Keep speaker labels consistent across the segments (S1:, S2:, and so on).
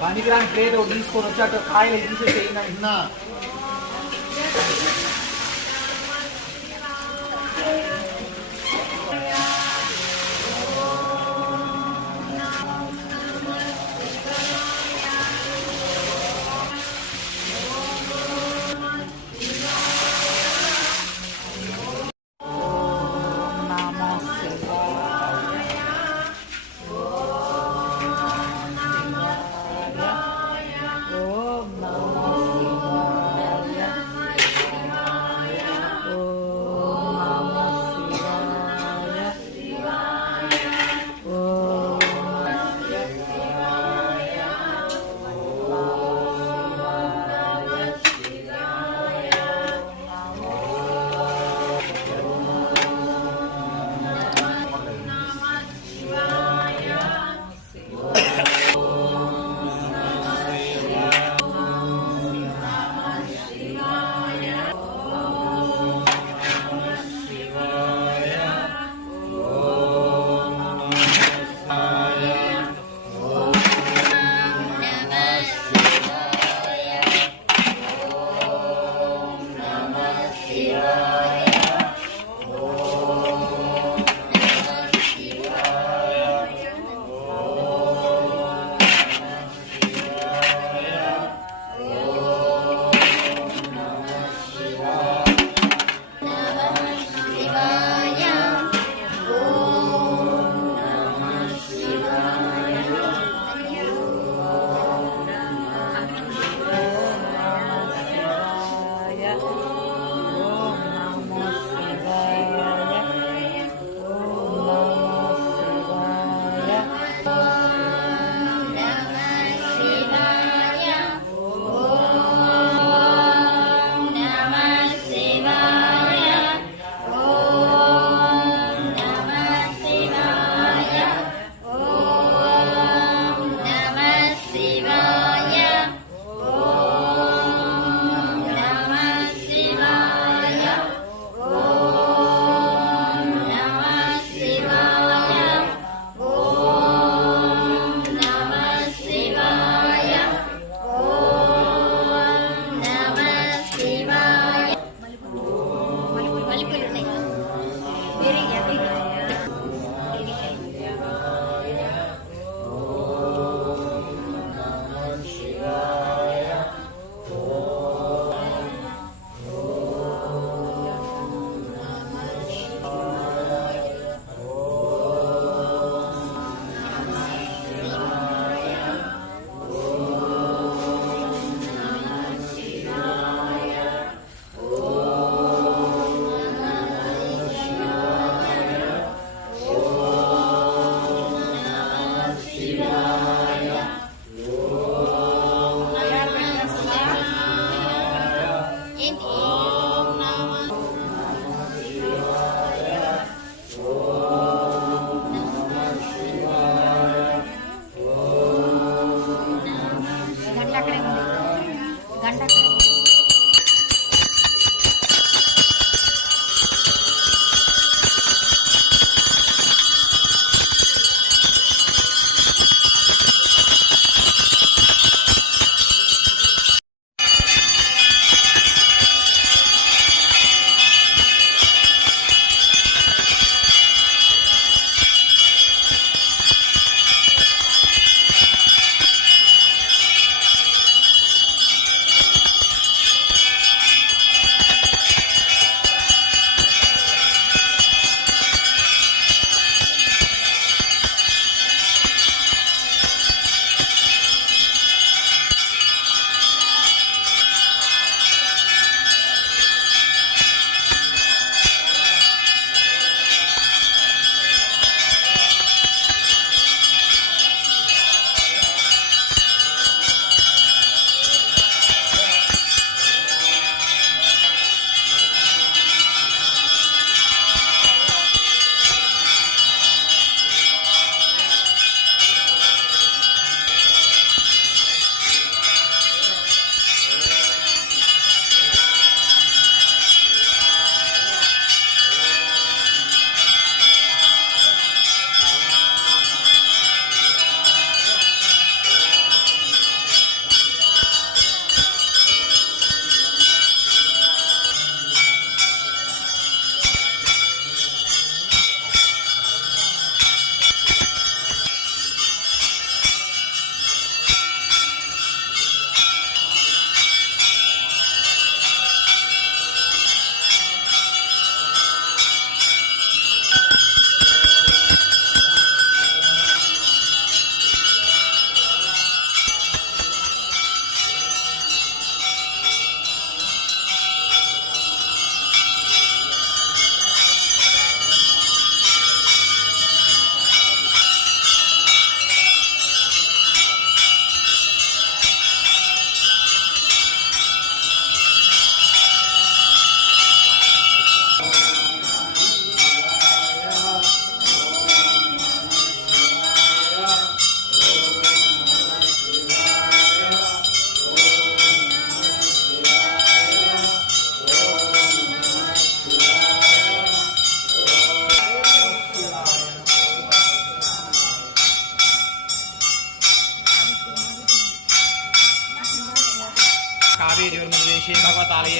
S1: పనికిరాని ప్లేట్ ఒకటి తీసుకొని వచ్చి అక్కడ కాయలు తీసేసి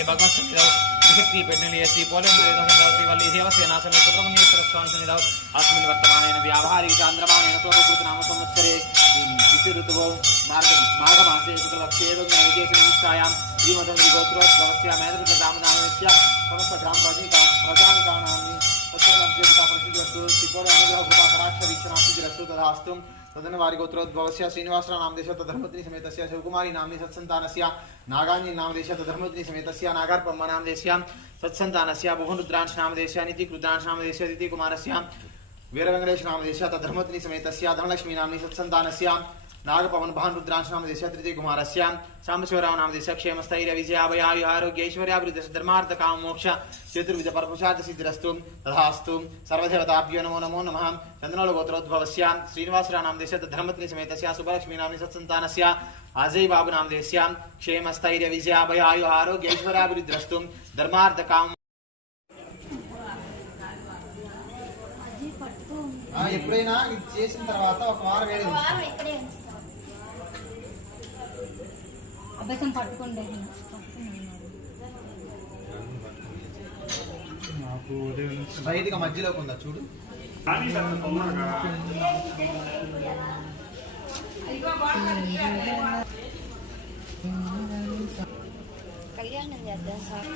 S2: భగవత్ సన్నిధౌ త్రిశక్తి పెన్నులి శ్రీ పోలం శ్రీ వల్లి సుబ్రహ్మణ్యేశ్వర స్వామి సన్నిధౌ అస్మిన్ వర్తమానేన వ్యావహారిక చాంద్రమానేన శోభకృత నామ సంవత్సరే శిశు ఋతువో మార్గ మాఘమాసే శుక్లపక్షే విదేశ శ్రీమదం గోత్రోద్భవస్య మేధృత సమస్త గ్రామ ప్రజానికానాన్ని तदास्तु तदनवारिगोत्रोद्भवस्य श्रीनिवासरामदेश तधर्मत्रि समेतस्य शिवकुमारी नाम्नि सत्सन्तानस्य नागाञ्जी नामदेश तधर्मत्रि समेतस्य नागार्पम्मा नामदेश्य सत्सन्तानस्य भुवनरुद्रांश नामदेश नीतिकृद्रांश नामदेश दितिकुमारस्य वीरवेङ्कटेश नामदेश तधर्मत्रि समेतस्य धनलक्ष्मी नाम्नि सत्सन्तानस्य నాగపవన్ భాన్ రుద్రాంశ నామదేశ తృతీయ కుమారస్య సాంబశివరావు నామదేశ క్షేమస్థైర్య విజయాభయాయు ఆరోగ్య ఐశ్వర్యాభివృద్ధి ధర్మార్థ కామ మోక్ష చతుర్విధ పరపుషార్థ సిద్ధిరస్తు తథాస్తు. సర్వదేవతాభ్యో నమో నమో నమ. చంద్రనోళ గోత్రోద్భవస్య. శ్రీనివాసరావు నామదేశ ధర్మత్ని సమేతస్య. సుబ్బలక్ష్మీ నామ్ని సత్సంతానస్య అజయ్ బాబు నామదేశ క్షేమస్థైర్య విజయాభయాయు ఆరోగ్య ఐశ్వర్యాభివృద్ధిరస్తు ధర్మార్థ కామ ఎప్పుడైనా ఇది చేసిన తర్వాత ఒక వారం వేడి
S3: అభ్యాసం పట్టుకోండి
S2: స్ట్రైట్ గా మధ్యలోకి ఉందా చూడు
S4: కళ్యాణం చేద్దాం సార్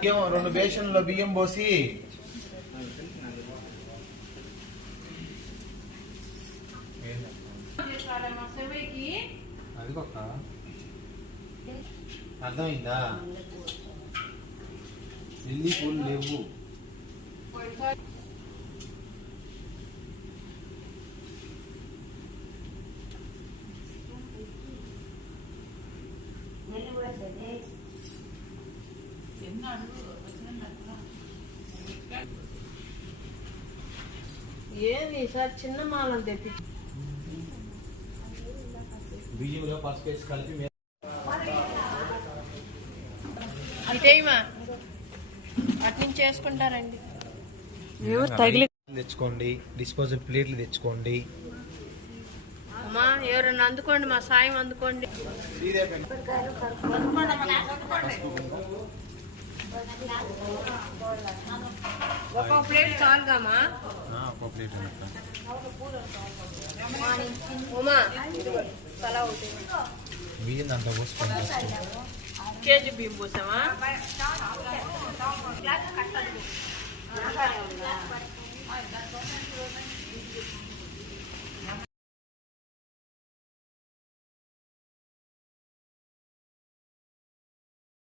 S2: బియ్యం రెండు బేషన్లో బియ్యం పోసి. అర్థమైందా? లిల్లీ పూలు లేవు.
S5: ఏంది సార్ చిన్న మాలను తెప్పి.
S2: బియ్యంలో పసుపు వేసి కలిపి మే-
S5: ఇటేమా అటు నుంచి చేసుకుంటారండి. తగిలి
S2: తెచ్చుకోండి డిస్పోజల్ ప్లేట్లు తెచ్చుకోండి.
S5: అమ్మా ఎవరన్నా అందుకోండి మా సాయం అందుకోండి. ఒక ప్లేట్ చాలుగామా
S2: ఒక ప్లేట్
S5: ఉమా తలా
S2: బియ్యం దాంట్లో పోసుకోండి
S5: కేజీ బియ్యం పోసామా